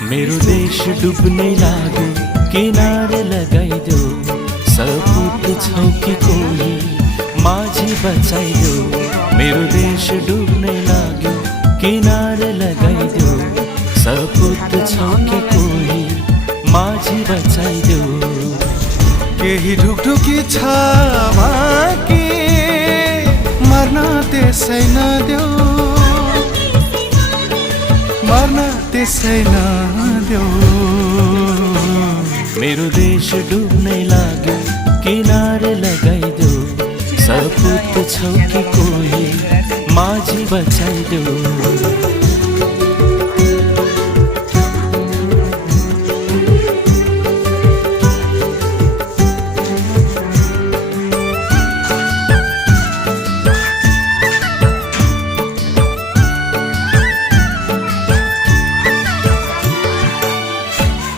मेरो देश डुब्ने लाग्यो किनारे लगाइदेऊ सपुत छौ कि कोही माझी बचाइदेऊ मेरो देश डुब्ने लाग्यो किनारे लगाइदेऊ सपुत छौ कि कोही माझी बचाइदेऊ केही ढुकढुकी छ बाँकी मर्न त्यसै नदेऊ मर्न त्यसै नदेऊ मेरो देश डुब्ने लाग्यो किनारे लगाइदेऊ सपुत छौ कि कोही माझी बचाइदेऊ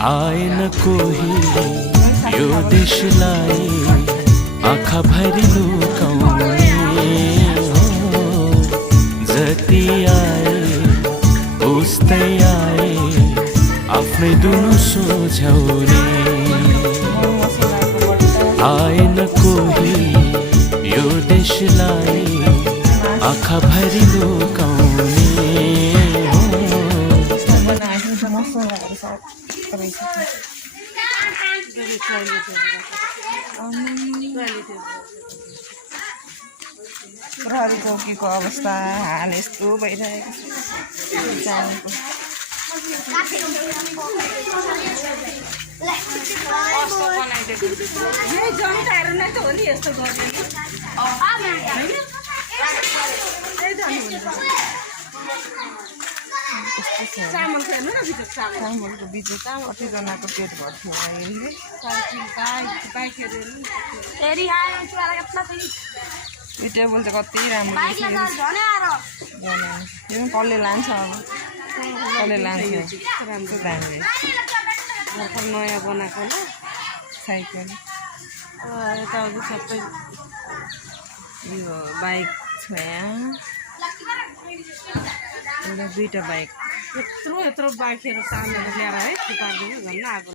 आएन कोही यो देशलाई आँखा भरि लुकाउने जति आए उस्तै आए आफ्नै दुनु सोझ्याउने आएन कोही यो देशलाई आँखा भरि लुकाउने प्रहरी चौकीको अवस्था हाल यस्तो भइरहेको छ जानेको जनताहरू नै त हो नि यस्तो चामलको बिजो कतिजनाको पेट भर्थ्यो यो टेबल चाहिँ कति राम्रो यो कसले लान्छ अब कसले लान्छ राम्रो दामी नयाँ बनाएको ल साइकल यता सबै यो बाइक छ यहाँ एउटा दुईवटा बाइक यत्रो बाइकहरू तानेर ल्याएर है